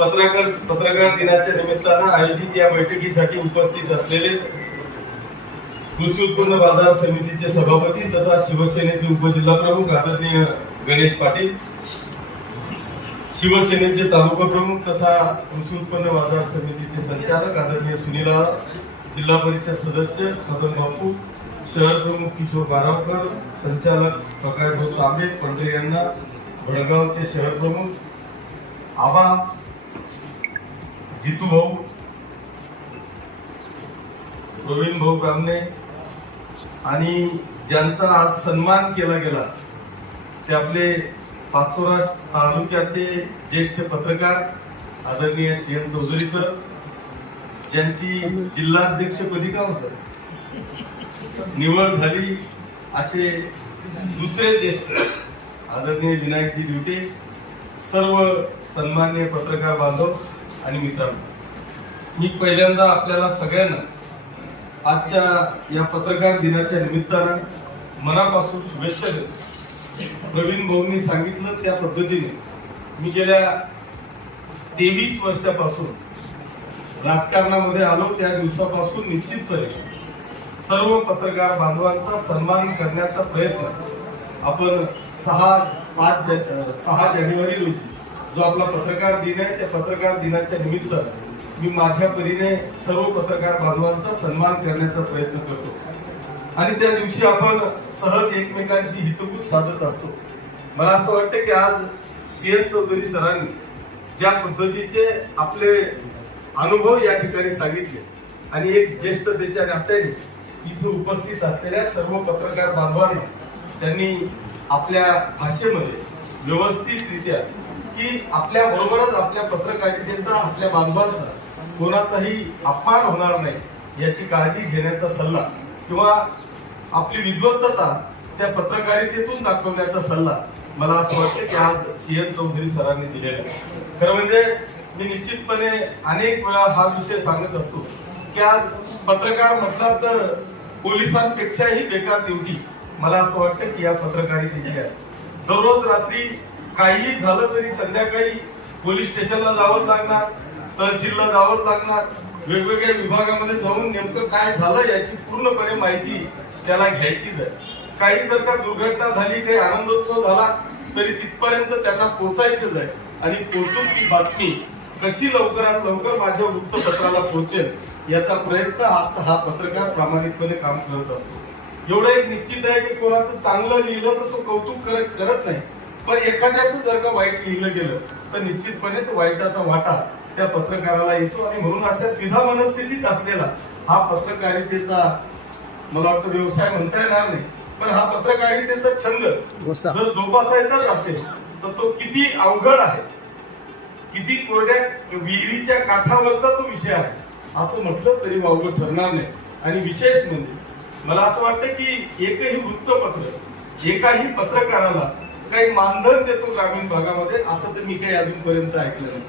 पत्रकार पत्रकार दिनाच्या निमित्तानं आयोजित या बैठकीसाठी उपस्थित असलेले कृषी उत्पन्न बाजार समितीचे सभापती तथा शिवसेनेचे उपजिल्हा प्रमुख आदरणीय गणेश पाटील शिवसेनेचे तालुका प्रमुख तथा कृषी उत्पन्न बाजार समितीचे संचालक आदरणीय सुनीला जिल्हा परिषद सदस्य मदन बापू शहर प्रमुख किशोर बारावकर संचालक प्रकाशभाऊ तांबे पंढरे यांना वडगावचे शहर प्रमुख आबा जितू भाऊ प्रवीण भाऊ कामने आणि ज्यांचा आज सन्मान केला गेला ते आपले पाचोरा तालुक्याचे ज्येष्ठ पत्रकार आदरणीय सी एम चौधरी सर ज्यांची जिल्हाध्यक्षपदी का होतं? निवड झाली असे दुसरे ज्येष्ठ आदरणीय विनायकजी दिवटे सर्व सन्मान्य पत्रकार बांधव आणि मित्रांनो मी पहिल्यांदा आपल्याला सगळ्यांना आजच्या या पत्रकार दिनाच्या निमित्तानं मनापासून शुभेच्छा देतो. प्रवीण भाऊंनी सांगितलं त्या पद्धतीने मी गेल्या तेवीस वर्षापासून राजकारणामध्ये आलो त्या दिवसापासून निश्चितपणे सर्व पत्रकार बांधवांचा सन्मान करण्याचा प्रयत्न आपण सहा पाच सहा जानेवारी रोजी जो आपला पत्रकार दिन आहे त्या पत्रकार दिनाच्या निमित्त मी माझ्या परीने सर्व पत्रकार बांधवांचा सन्मान करण्याचा प्रयत्न करतो. आणि त्या दिवशी आपण सहज एकमेकांशी हितगुज साधत असतो. मला असं वाटतं की आज सी एन चौधरी सरांनी ज्या पद्धतीचे आपले अनुभव या ठिकाणी सांगितले आणि एक ज्येष्ठतेच्या नात्याने इथे उपस्थित असलेल्या सर्व पत्रकार बांधवांना त्यांनी आपल्या भाषेमध्ये व्यवस्थितरित्या की आपल्या बरोबरच आपल्या पत्रकारितेचा आपल्या बांधवांचा कोणाचाही अपमान होणार नाही याची काळजी घेण्याचा सल्ला किंवा आपली विद्वत्तता त्या पत्रकारितेतून दाखवण्याचा सल्ला मला असं वाटतं की आज सी एन चौधरी सरांनी दिलेला आहे. खरं म्हणजे मी निश्चितपणे अनेक वेळा हा विषय सांगत असतो की आज पत्रकार म्हटला तर पोलिसांपेक्षाही बेकार ड्युटी मला असं वाटतं की या पत्रकारितेची आहे दररोज रात्री काही झालं तरी संध्याकाळी पोलीस स्टेशनला जावंच लागणार तहसीलला जावंच लागणार. वेगवेगळ्या विभागामध्ये जाऊन नेमकं काय झालं याची पूर्णपणे माहिती त्याला घ्यायचीच आहे. काही जर का दुर्घटना झाली काही आनंदोत्सव झाला तरी तिथपर्यंत त्यांना पोचायचंच आहे. आणि पोचून ती बातमी कशी लवकरात लवकर माझ्या वृत्तपत्राला पोहोचेल याचा प्रयत्न आजचा हा पत्रकार प्रामाणिकपणे काम करत असतो. एवढं एक निश्चित आहे की कोणाचं चांगलं लिहिलं तर तो कौतुक करत करत नाही. पण एखाद्याचं जर का वाईट लिहिलं गेलं तर निश्चितपणे तो वाईटाचा वाटा त्या पत्रकाराला येतो. आणि म्हणून अशा द्विधा मनस्थितीत असलेला हा पत्रकारितेचा मला वाटतं व्यवसाय म्हणता येणार नाही पण हा पत्रकारितेचा छंद. जर जोपासायचाच असेल तर तो किती अवघड आहे. किती कोरड्या विहिरीच्या काठावरचा तो विषय आहे. असं म्हटलं तरी वावगं ठरणार नाही. आणि विशेष म्हणजे मला असं वाटतं की एकही वृत्तपत्र एकाही पत्रकाराला काही मानधन देतो ग्रामीण भागामध्ये असं तर मी काही अजूनपर्यंत ऐकलं नाही.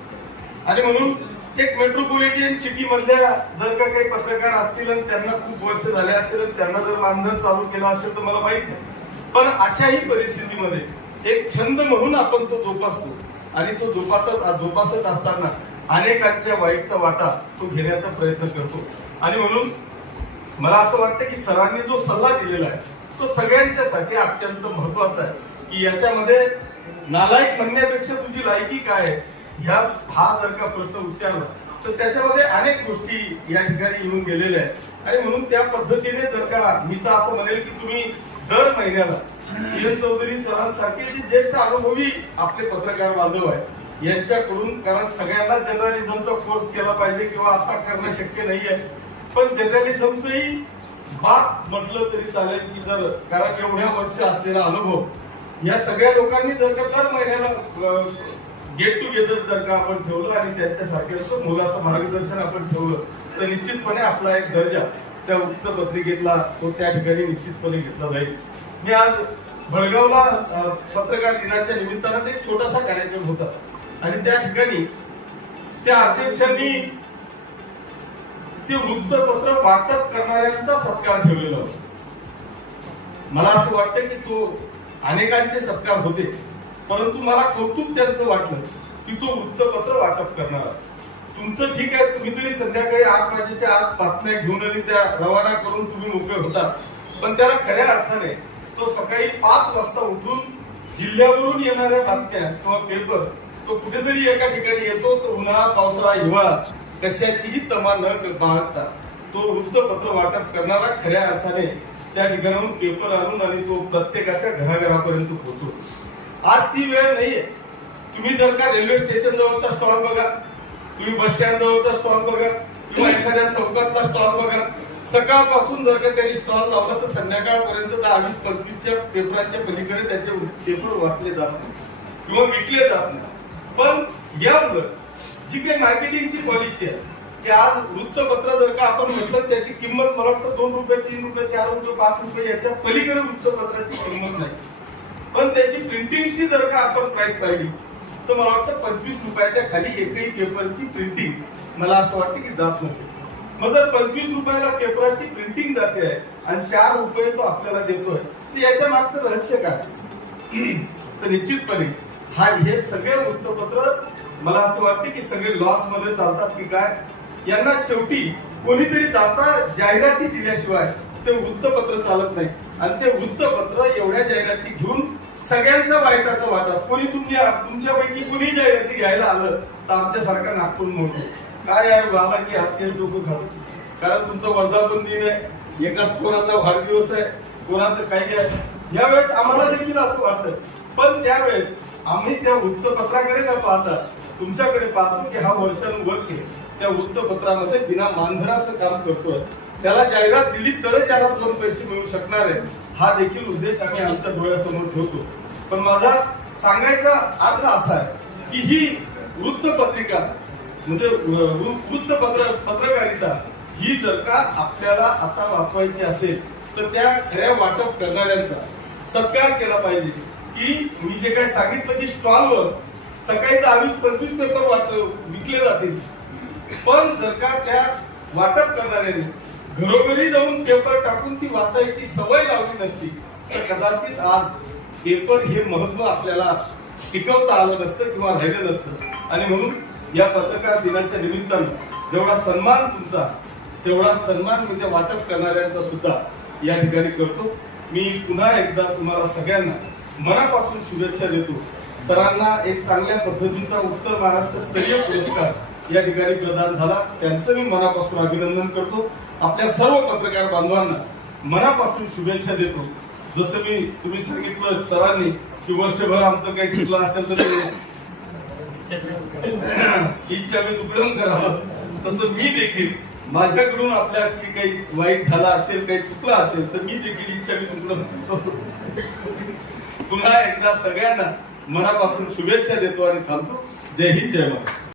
आणि म्हणून एक मेट्रोपॉलिटन सिटी मधल्या जर का काही पत्रकार असतील आणि त्यांना खूप वर्ष झाले असेल आणि त्यांना जर मानधन चालू केलं असेल तर मला माहीत नाही. पण अशाही परिस्थितीमध्ये एक छंद म्हणून आपण तो जोपासतो. आणि तो जोपासत जोपासत असताना अनेकांच्या वाईटचा वाटा तो घेण्याचा प्रयत्न करतो. आणि म्हणून मला असं वाटतं की सरांनी जो सल्ला दिलेला आहे तो सगळ्यांच्यासाठी अत्यंत महत्त्वाचा आहे. की याच्यामध्ये नालायक म्हणण्यापेक्षा तुझी लायकी काय? ह्या हा जर का प्रश्न उच्चारला तर त्याच्यामध्ये अनेक गोष्टी या ठिकाणी येऊन गेलेल्या आहेत. आणि म्हणून त्या पद्धतीने जर का मी तर असं म्हणेल की तुम्ही दर महिन्याला सीएन चौधरी सरांसारखे जे ज्येष्ठ अनुभवी आपले पत्रकार बांधव आहे यांच्याकडून कारण सगळ्यांना जर्नलिझमचा कोर्स केला पाहिजे किंवा आता करणं शक्य नाही आहे पण जर्नलिझमचंही बात म्हटलं तरी चालेल की जर कारण एवढ्या वर्ष असलेला अनुभव या सगळ्या लोकांनी जर का दर महिन्याला गेट टुगेदर जर का आपण ठेवलं आणि त्यांच्यासारखे मुलाचं मार्गदर्शन आपण ठेवलं तर निश्चितपणे आपला एक दर्जा त्या वृत्तपत्रिकेतला तो त्या ठिकाणी निश्चितपणे घेतला जाईल. मी आज भडगावला पत्रकार दिनाच्या निमित्तानं एक छोटासा कार्यक्रम होता. आणि त्या ठिकाणी त्या अध्यक्षांनी ते वृत्तपत्र वाटप करणाऱ्यांचा सत्कार ठेवलेला होता. मला असं वाटतं की तो अनेकांचे सत्कार होते. परंतु मला कौतुक त्यांचं वाटलं की तो वृत्तपत्र वाटप करणार तुमचं ठीक आहे तुम्ही तरी संध्याकाळी आठ वाजेच्या आत बातम्या घेऊन आणि त्या रवाना करून तुम्ही मोकळे होता. पण त्याला खऱ्या अर्थाने तो सकाळी पाच वाजता उठून जिल्ह्यावरून येणाऱ्या बातम्या किंवा पेपर तो कुठेतरी एका ठिकाणी येतो तो उन्हाळा पावसाळा हिवाळा कशाचीही तमा न बाळगता तो वृत्तपत्र वाटप करणारा खऱ्या अर्थाने त्या ठिकाणाहून पेपर आणून आणि तो प्रत्येकाच्या घराघरापर्यंत पोहोचतो. आज ती वेळ नाहीये. तुम्ही जर का रेल्वे स्टेशन जवळचा स्टॉल बघा तुम्ही बस स्टँड जवळचा स्टॉल बघा किंवा एखाद्या चौकातला स्टॉल बघा सकाळपासून जर का त्यांनी स्टॉल लावला तर संध्याकाळपर्यंत दहा वीस पंचवीसच्या पेपरांच्या पलीकडे त्याचे पेपर वाचले जात नाही किंवा विकले जात नाही. पण यावर जी काही मार्केटिंगची पॉलिसी आहे की आज वृत्तपत्र जर का आपण म्हटलं त्याची किंमत मला वाटतं दोन रुपये तीन रुपये चार रुपये पाच रुपये याच्या पलीकडे वृत्तपत्राची किंमत नाही. पण त्याची प्रिंटिंगची जर का आपण प्राइस पाहिली तर मला वाटतं पंचवीस रुपयाच्या खाली एकही पेपरची प्रिंटिंग मला असं वाटतं की जात नसेल. मग जर पंचवीस रुपयाला पेपराची प्रिंटिंग जाते आहे आणि चार रुपये तो आपल्याला देतोय तर याच्या मागचं रहस्य काय? तर निश्चितपणे हा हे सगळे वृत्तपत्र मला असं वाटतं की सगळे लॉसमध्ये चालतात की काय? यांना शेवटी कोणीतरी दाता जाहिराती दिल्याशिवाय ते वृत्तपत्र चालत नाही. आणि ते वृत्तपत्र एवढ्या जाहिराती घेऊन सगळ्यांचा वाईटाचा वाटा कोणी तुमच्या तुमच्यापैकी कोणी जाहिराती घ्यायला आलं तर आमच्यासारखा नागपूर मोठो. काय आहे बाबा की हात डोकं खातो कारण तुमचा वर्धापन दिन आहे एकाच कोणाचा वाढदिवस आहे कोणाचं काही आहे. यावेळेस आम्हाला देखील असं वाटतं. पण त्यावेळेस आम्ही त्या वृत्तपत्राकडे न पाहता तुमच्याकडे पाहतो की हा वर्षानुवर्षे त्या वृत्तपत्रामध्ये बिना मानधनाचं काम करतोय. त्याला जाहिरात दिली तरच याला दोन पैसे मिळू शकणार आहे. हा देखील उद्देश आम्ही आमच्या डोळ्यासमोर ठेवतो. पण माझा सांगायचा अर्थ असा आहे की ही वृत्तपत्रिका म्हणजे वृत्तपत्र पत्रकारिता ही जर का आपल्याला आता वाचवायची असेल तर त्या खऱ्या वाटप करणाऱ्यांचा सत्कार केला पाहिजे. की मी जे काही सांगितलं की स्टॉलवर सकाळी दहावीस पंचवीस पेपर वाट विकले जातील. पण जर का त्या वाटप करणाऱ्याने घरोघरी जाऊन पेपर टाकून ती वाचायची सवय लावली नसती तर कदाचित आज पेपर हे महत्त्व आपल्याला टिकवता आलं नसतं किंवा राहिलं नसतं. आणि म्हणून या पत्रकार दिनाच्या निमित्तानं जेवढा सन्मान तुमचा तेवढा सन्मान मी त्या वाटप करणाऱ्यांचा सुद्धा या ठिकाणी करतो. मी पुन्हा एकदा तुम्हाला सगळ्यांना मनापासून शुभेच्छा देतो. सरांना एक चांगल्या पद्धतीचा उत्तर महाराष्ट्र स्तरीय पुरस्कार या ठिकाणी प्रदान झाला. त्यांचं मी मनापासून अभिनंदन करतो. आपल्या सर्व पत्रकार बांधवांना मनापासून शुभेच्छा देतो. जसं मी तुम्ही सांगितलं सरांनी की वर्षभर आमचं काही चुकलं असेल तर इच्छा मी तुकडून करावं. तसं मी देखील माझ्याकडून आपल्याशी काही वाईट झाला असेल काही चुकलं असेल तर मी देखील इच्छा मी तुकडून करतो. पुन्हा एकदा सगळ्यांना मनापासून शुभेच्छा देतो आणि थांबतो. जय हिंद जय महाराष्ट्र.